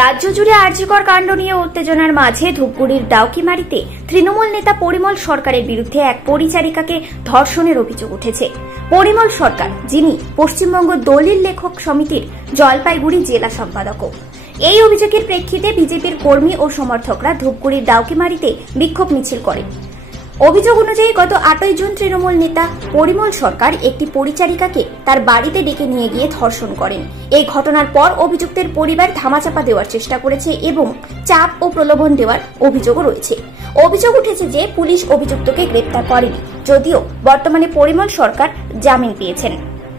রাজ্য জুড়ে আরজিকর কাণ্ড নিয়ে উত্তেজনার মাঝে ধূপগুড়ির ডাউকিমারিতে তৃণমূল নেতা পরিমল সরকারের বিরুদ্ধে এক পরিচারিকাকে ধর্ষণের অভিযোগ উঠেছে। পরিমল সরকার, যিনি পশ্চিমবঙ্গ দলিল লেখক সমিতির জলপাইগুড়ি জেলা সম্পাদক। এই অভিযোগের প্রেক্ষিতে বিজেপির কর্মী ও সমর্থকরা ধূপগুড়ির ডাউকিমারিতে বিক্ষোভ মিছিল করেন। অভিযোগ অনুযায়ী গত 8 জুন তৃণমূল নেতা পরিমল সরকার একটি পরিচারিকাকে তার বাড়িতে ডেকে নিয়ে গিয়ে ধর্ষণ করেন। এই ঘটনার পর অভিযুক্তের পরিবার ধামাচাপা দেওয়ার চেষ্টা করেছে এবং চাপ ও প্রলোভন দেওয়ার অভিযোগও রয়েছে। অভিযোগ উঠেছে যে পুলিশ অভিযুক্তকে গ্রেপ্তার করেনি, যদিও বর্তমানে পরিমল সরকার জামিন পেয়েছেন।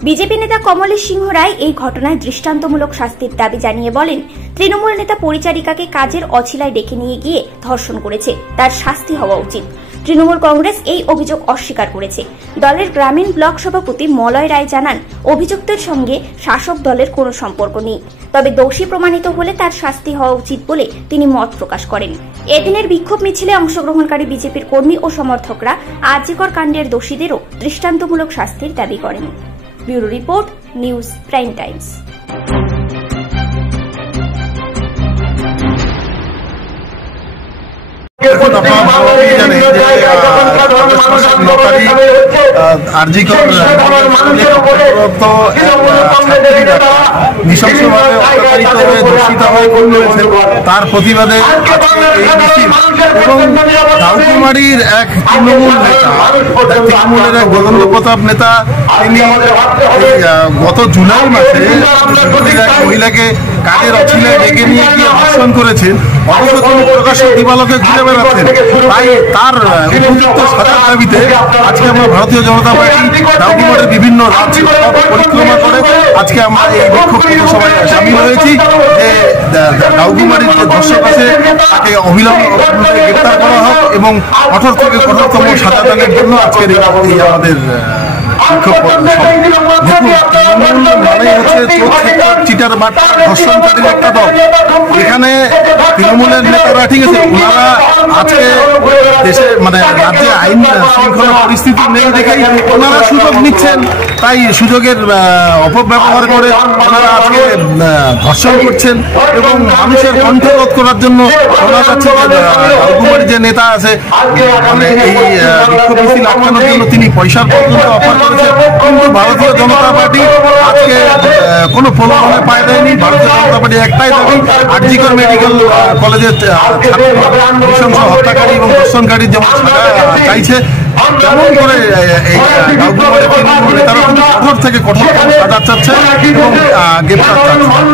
বিজেপি নেতা কমলেশ সিংহ রায় এই ঘটনায় দৃষ্টান্তমূলক শাস্তির দাবি জানিয়ে বলেন, তৃণমূল নেতা পরিচারিকাকে কাজের অছিলায় ডেকে নিয়ে গিয়ে ধর্ষণ করেছে, তার শাস্তি হওয়া উচিত। তৃণমূল কংগ্রেস এই অভিযোগ অস্বীকার করেছে। দলের গ্রামীণ ব্লক সভাপতি মলয় রায় জানান, অভিযুক্তের সঙ্গে শাসক দলের কোনো সম্পর্ক নেই, তবে দোষী প্রমাণিত হলে তার শাস্তি হওয়া উচিত বলে তিনি মত প্রকাশ করেন। এদিনের বিক্ষোভ মিছিলে অংশগ্রহণকারী বিজেপির কর্মী ও সমর্থকরা আরজিকর কাণ্ডের দোষীদেরও দৃষ্টান্তমূলক শাস্তির দাবি করেন। Bureau report, news prime Times. নৃশংসভাবে অত্যাচারিত হয়ে ধর্ষিত হয়ে তার প্রতিবাদে এবং ডাউকিমারির এক তৃণমূল নেতা, তৃণমূলের এক গোবিন্দ প্রতাপ নেতা, তিনি গত জুলাই মাসে এক মহিলাকে কাজের অছিলায় ডেকে নিয়ে গিয়ে ধর্ষণ করেছেন। অথচ তিনি প্রকাশ্য দিবালোকে ঘুরে বেড়াচ্ছেন। তাই তার উপযুক্ত সাজার দাবিতে আজকে আমরা ভারতীয় জনতা পার্টি ডাউকিমারির বিভিন্ন রাজ্য পরিক্রমা করে আজকে আমরা এই বিক্ষোভ সভায় সামিল হয়েছি যে ডাউকিমারির যে ধর্ষক আছে তাকে অবিলম্বে গ্রেপ্তার করা হোক এবং কঠোর থেকে কঠোরতম সাজা দানের জন্য আজকের এই আমাদের চিটার বাট্টা ধর্ষণকারীর একটা দল। এখানে তৃণমূলের নেতারা, ঠিক আছে, ওনারা আজকে দেশে রাজ্যে আইন শৃঙ্খলা পরিস্থিতি নেই দেখেই ওনারা সুযোগ নিচ্ছেন। তাই সুযোগের অপব্যবহার করে ওনারা আজকে ধর্ষণ করছেন এবং মানুষের কণ্ঠরোধ করার জন্য শোনা যাচ্ছে যে ডাউকিমারির যে নেতা আছে এই বিক্ষোভ মিছিল আটকানোর জন্য তিনি পয়সার পর্যন্ত অফার করেছেন। কিন্তু ভারতীয় জনতা পার্টি আজকে কোনো প্রলোভনে পায় দেয়নি। ভারতীয় জনতা পার্টি একটাই দাবি, আরজিকর মেডিকেল কলেজের নৃশংস হত্যাকারী এবং ধর্ষণকারী যেমন সাজা চাইছে, তেমন করে এই ডাউকিমারির তৃণমূল নেতারা কঠোর থেকে কঠোর সাজা চাচ্ছে এবং গ্রেপ্তার চাচ্ছে।